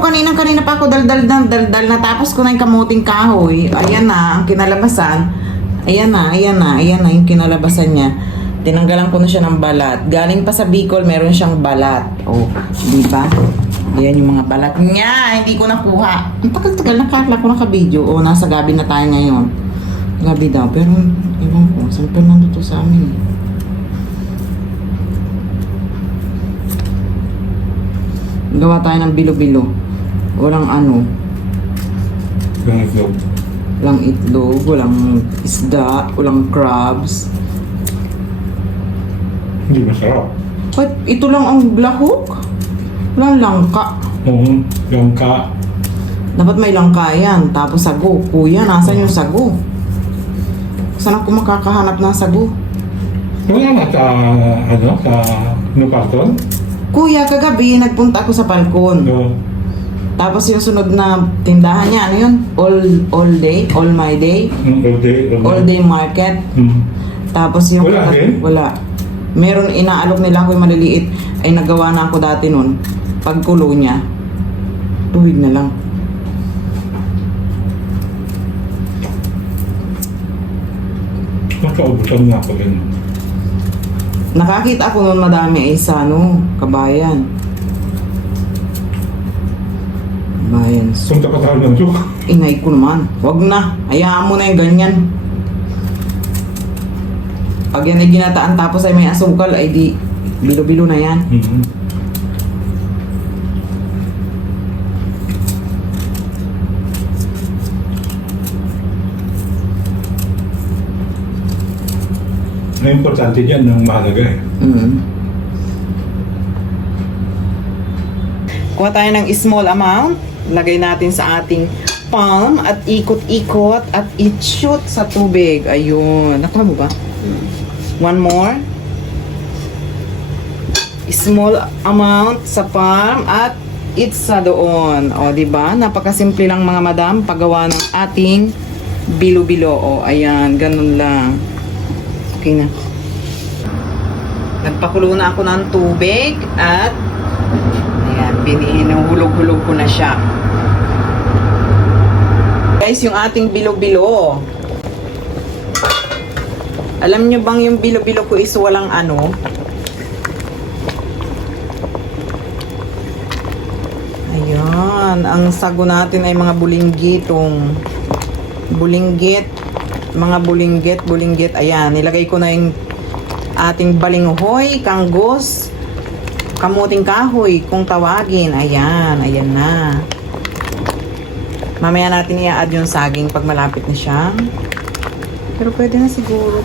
kanina pa ako daldal natapos ko na yung kamuting kahoy. Ayan na, ang kinalabasan. Ayan na yung kinalabasan niya. Tinanggalan ko na siya ng balat. Galing pa sa Bicol, meron siyang balat. Oh, di ba? Ayan yung mga balat niya. Hindi ko nakuha. Ang tagal-tagal nakakala ko naka-video. Oh, nasa gabi na tayo ngayon. Gabi daw. Pero, ewan ko, saan pa nandito sa amin? Gawa tayo ng bilo-bilo. Walang ano. Walang itlog. Walang itlog, walang isda, walang crabs. Hindi masarap. But ito lang ang lahok. Walang langka. Oo, yung ka. Dapat may langka yan. Tapos sago. Kuya, nasan yung sago? Saan ako makakahanap ng sago? Wala na sa, sa Nupaton? Kuya, kagabi nagpunta ako sa balkon. Oo. Tapos yung sunod na tindahan niya, ano yun? All day? All my day? All day market. Tapos yung... Wala din? Wala. Meron inaalok nila ako yung maliliit. Ay nagawa na ako dati nun. Pagkulo niya. Tuwid na lang. Nakaubutan nga ako ganun. Nakakita ako nun madami ay sa kabayan. Kabayan. Punta ka tayo ng joke. Inay ko naman. Wag na. Hayaan mo na yung ganyan. Pag yan ay ginataan tapos ay may asukal, ay di bilo-bilo na yan. Ang importante dyan ng mahalaga eh. Kuha tayo ng small amount. Lagay natin sa ating palm at ikot-ikot at i-shoot sa tubig. Ayun. Nakuha mo ba? One more. Small amount sa palm at it's sa doon. O, diba? Napakasimple lang mga madam paggawa ng ating bilo-bilo. O, ayan. Ganun lang. Okay na. Nagpakulo na ako ng tubig at ayan, hinuhulog-hulog ko na siya. Guys, yung ating bilo-bilo. Alam nyo bang yung bilo-bilo ko is walang ano? Ayan, ang sago natin ay mga bulinggitong. Mga bulinggit. Ayan, nilagay ko na yung ating balinghoy, kanggos, kamuting kahoy, kung tawagin. Ayan na. Mamaya natin i-add yung saging pag malapit na siya. Pero pwede na siguro.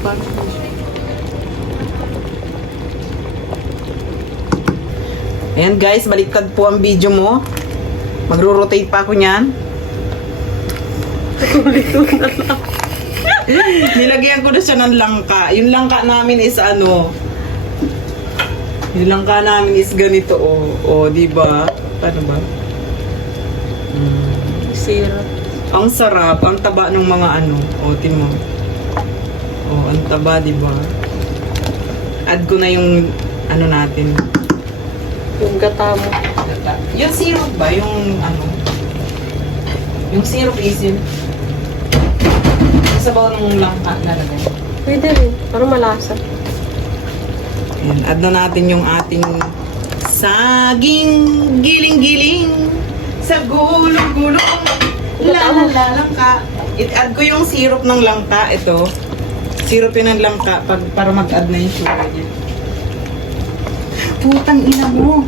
Ayan guys, baliktad po ang video mo. Magro-rotate pa ako niyan. Nilagyan ko na siya ng langka. Yung langka namin is yung langka namin is ganito, oh, di ba? Paano ba? Syrup. Ang sarap, ang taba ng mga timo. Oh, ang taba, di ba? Add ko na yung natin. Yung gata mo. Yung syrup ba? Yung Yung syrup is yun. Sabaw ng langka lalagay. Pwede rin. Parang malasa. Ayan, add na natin yung ating saging giling-giling sa gulong-gulong langka. I-add ko yung syrup ng langka. Ito. Syrup yun ng langka para mag-add na yung sugar niya. Putang ina mo.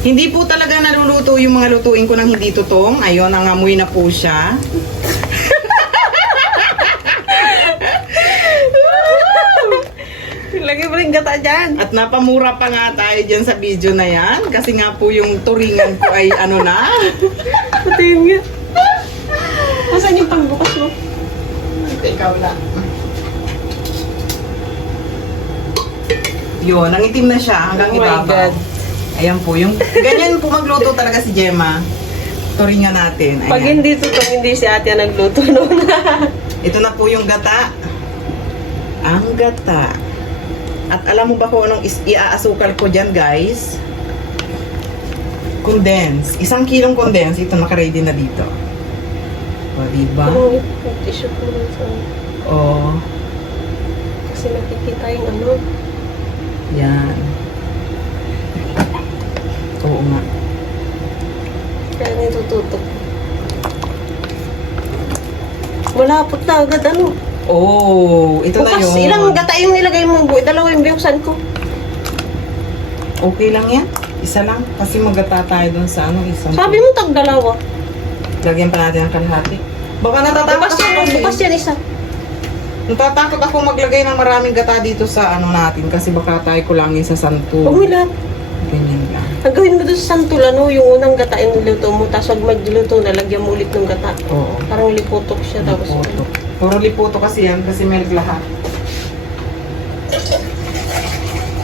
Hindi po talaga naluluto yung mga lutuin ko ng hindi tutong. Ayun, nangamoy na po siya. Lagay mo rin gata dyan. At napamura pa nga tayo dyan sa video na yan. Kasi nga po yung turingan ko ay na. Patayin nga. Nasaan yung pangbukas mo? Ikaw lang. Yun, nangitim na siya hanggang Oh my ibabaw. God. Ayan po, yung ganyan po magluto talaga si Gemma. Turingan natin. Ayan. Pag hindi tutong, hindi si ate ang nagluto noon. Ito na po yung gata. Ang gata. At alam mo ba kung anong iaasukal ko dyan, guys? Condense. 1 kilong condense. Ito, naka-ready na dito. O, diba? Ano, tissue ko rin sa... O, Kasi nakikita yung ano. yan. Oo nga. Kaya nitututok. Malapot na agad ano. Oh, ito na Bukas, yun. ilang gata yung nilagay mo? Dalawa yung binuksan ko. Okay lang yan. Isa lang. Kasi magata tayo dun sa ano, isang. Sabi mo tag dalawa. Lagyan pa natin ang kalahati. Baka natatakot Bukas yan, ako. bukas yan isa. Natatakot ako maglagay ng maraming gata dito sa ano natin. Kasi baka tayo kulangin sa santo. Huwag mo lahat. Ganyan lang. Ang gawin mo doon sa santol, ano, yung unang gata yung niluto mo, tapos pag magluto, nalagyan mo ulit ng gata. Oo. Parang liputok siya, tapos... Liputo. Puro liputo kasi yan. Kasi may lahat.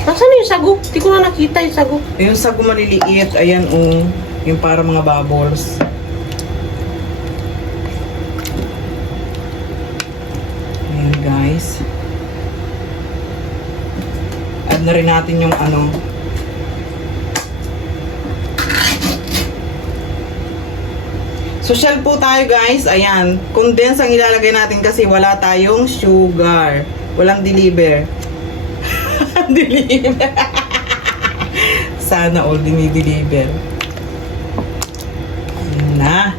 Nasaan na yung sago? Hindi ko na nakita yung sago. Yung sago maliliit. Ayan yung para mga bubbles. Ayan guys. Add na rin natin yung ano. Social po tayo guys. Ayan. Condense ang ilalagay natin kasi wala tayong sugar. Walang deliver. Deliver. Sana all dinideliver. Ayan na.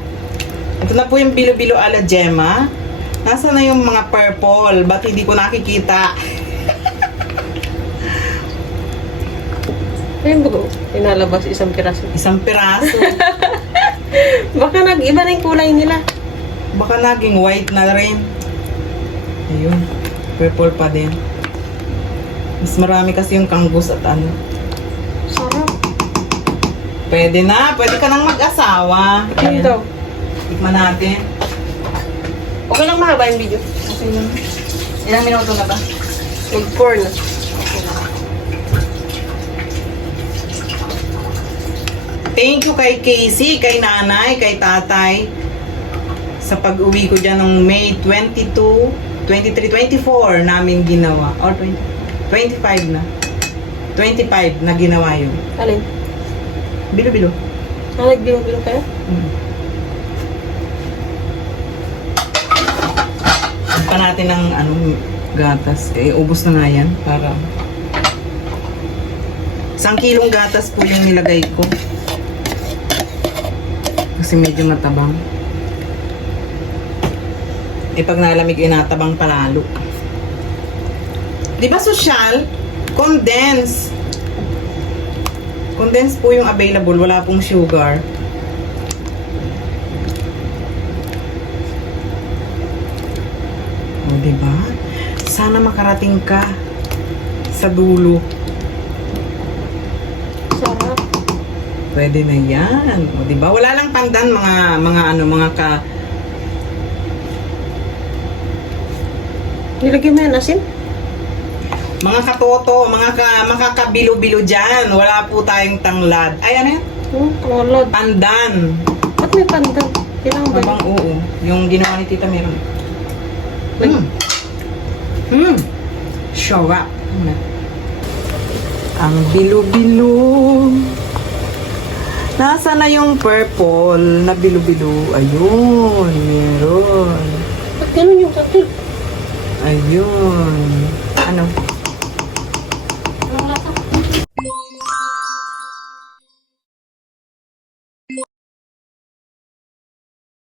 Ito na po yung bilo-bilo ala Gemma. Nasa na yung mga purple? Ba't hindi ko nakikita? Ayun ba? Pinalabas isang piraso. Isang piraso. Baka nag-iba na yung kulay nila. Baka naging white na rin. Ayun. Purple pa din. Mas marami kasi yung kangus at ano. Sarap. Pwede na. Pwede ka nang mag-asawa. Ayun daw. Tikman natin. Okay lang mahaba yung video. Okay lang. Ilang minuto na ba? Mag-pour na. Thank you kay Casey, kay nanay, kay tatay sa pag-uwi ko dyan ng May 22, 23, 24 namin ginawa. Or 20, 25 na. 25 na ginawa yun. Alin? Bilo-bilo. Nagbilong-bilong kayo? Pa natin ng ano, gatas. Eh, ubos na nga yan. Para 1 kilong gatas po yung nilagay ko. Kasi medyo matabang. Eh, pag nalamig, inatabang palalo. Di ba social? Condense. Condense po yung available. Wala pong sugar. O, diba? Sana makarating ka sa dulo. Sarap. Pwede na yan. O, diba? Wala lang pandan, mga ka... Nilagyan mo yan asin? Mga katoto, makakabilo-bilo dyan. Wala po tayong tanglad. Ay, ano yan? Walod. Pandan. Ba't may pandan? Kailangan ba? Abang oo. Yung ginawa ni tita meron. Show up. Ang bilo-bilo. Nasa na yung purple na bilo-bilo? Ayun, meron. Ba't ganun yung kakil? Ayun. Ano?